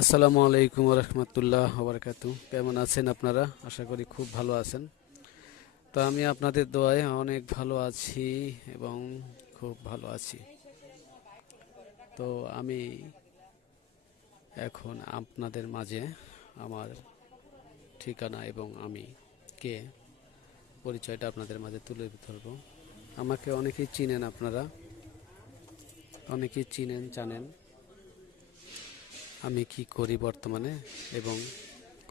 আসসালামু আলাইকুম রহমতুল্লাহ বারাকাতু। কেমন আছেন আপনারা? আশা করি খুব ভালো আছেন। তো আমি আপনাদের দোয়ায় অনেক ভালো আছি এবং খুব ভালো আছি। তো আমি এখন আপনাদের মাঝে আমার ঠিকানা এবং আমি কে পরিচয়টা আপনাদের মাঝে তুলে ধরবো। আমাকে অনেকেই চিনেন, আপনারা অনেকেই চিনেন, জানেন আমি কি করি বর্তমানে এবং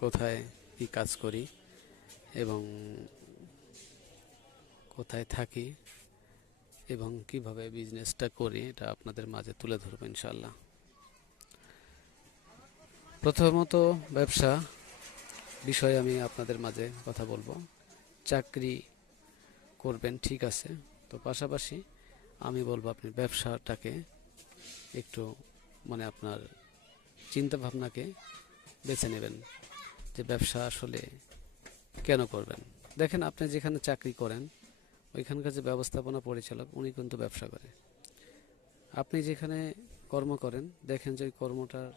কোথায় কি কাজ করি এবং কোথায় থাকি এবং কিভাবে বিজনেসটা করি, এটা আপনাদের মাঝে তুলে ধরবো ইনশাল্লাহ। প্রথমত ব্যবসা বিষয়ে আমি আপনাদের মাঝে কথা বলবো। চাকরি করবেন ঠিক আছে, তো পাশাপাশি আমি বলবো আপনি ব্যবসাটাকে একটু আপনার চিন্তা ভাবনাকে বেছে নেবেন যে ব্যবসা আসলে কেন করবেন। দেখেন, আপনি যেখানে চাকরি করেন ওইখানকার যে ব্যবস্থাপনা পরিচালক উনি কিন্তু ব্যবসা করে। আপনি যেখানে কর্ম করেন দেখেন যে ওই কর্মটার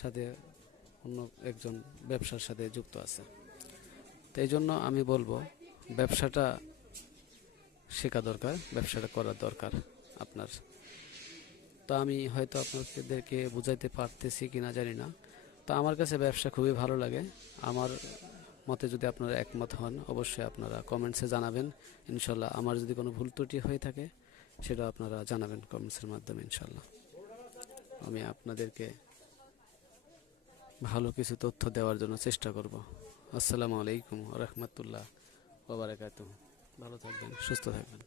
সাথে অন্য একজন ব্যবসার সাথে যুক্ত আছে। তো এই জন্য আমি বলবো ব্যবসাটা শেখা দরকার, ব্যবসাটা করার দরকার আপনার। তো আমি হয়তো আপনাদেরকে বুঝাইতে পারতেছি কিনা জানি না। তো আমার কাছে ব্যবসা খুবই ভালো লাগে। আমার মতে যদি আপনারা একমত হন অবশ্যই আপনারা কমেন্টসে জানাবেন। ইনশাল্লাহ আমার যদি কোনো ভুল ত্রুটি হয়ে থাকে সেটা আপনারা জানাবেন কমেন্টসের মাধ্যমে। ইনশাল্লাহ আমি আপনাদেরকে ভালো কিছু তথ্য দেওয়ার জন্য চেষ্টা করব। আসসালামু আলাইকুম রহমতুল্লাহ ওয়া বারাকাতুহু। ভালো থাকবেন, সুস্থ থাকবেন।